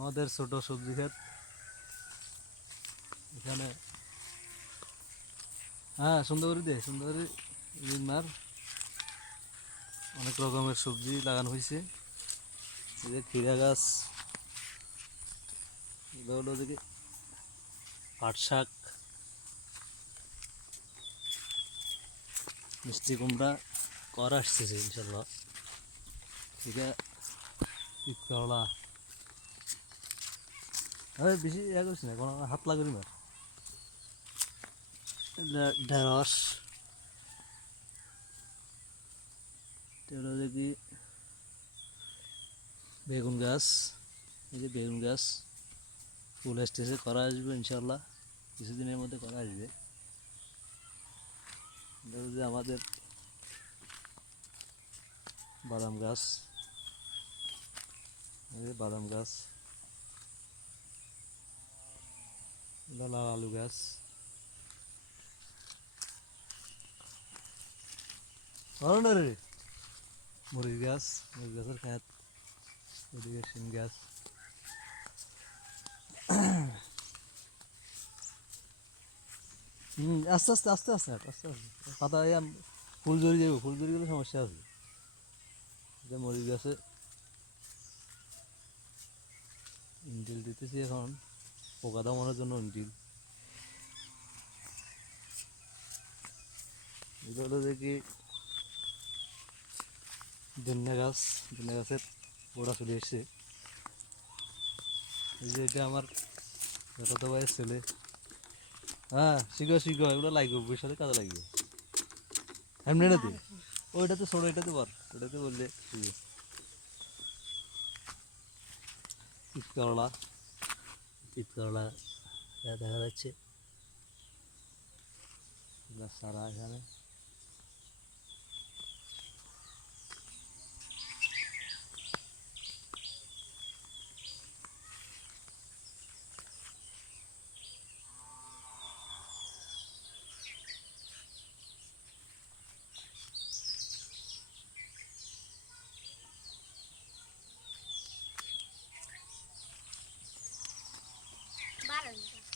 আমাদের ছোট সবজি ক্ষেত এখানে। হ্যাঁ, সুন্দরী মার অনেক রকমের সবজি লাগানো হয়েছে। এই যে খিরা গাছ, এটা হলো দেখি পাট শাক, মিষ্টি কুমড়া কর আসতেছে ইনশাল্লাহ। এটা ঈদ করলা, আরে বেশি ইয়া করিস না, কোনো হাত লাগবে না। ঢেঁড়স, এটা দেখি বেগুন গাছ, এই যে বেগুন গাছ ফুল আসতেছে, করা আসবে ইনশাল্লাহ, কিছুদিনের মধ্যে করা আসবে। এটা হচ্ছে আমাদের বাদাম গাছ, এই যে বাদাম গাছ, এটা লাল আলু গাছ, রে মরিচ গাছ, মরিচ গাছের খেত, এদিকে শিম গাছ। আস্তে আস্তে আস্তে আস্তে আস্তে আস্তে পাতা ফুল জড়ি যাবে, ফুল জড়ি গেলে সমস্যা আছে। যে মরিচ গাছে ইঞ্জিল দিতেছি এখন, পোকা দমনের জন্য ইঞ্জিল। এগুলো দেখি ধনিয়া গাছের গোড়া চলে এসছে। এই যে এটা আমার তো ভাইয়ের ছেলে। হ্যাঁ, শিখো এগুলো লাগবে, ভবিষ্যতে কাজে লাগবে। এমনি না তুই ওইটাতে ছোট, এটাতে বল, ওটাতে বললে শিখবে। ঈদ করলা, ঈদ করলা দেখা যাচ্ছে সারা এখানে।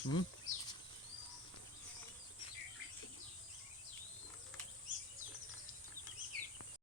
হুম,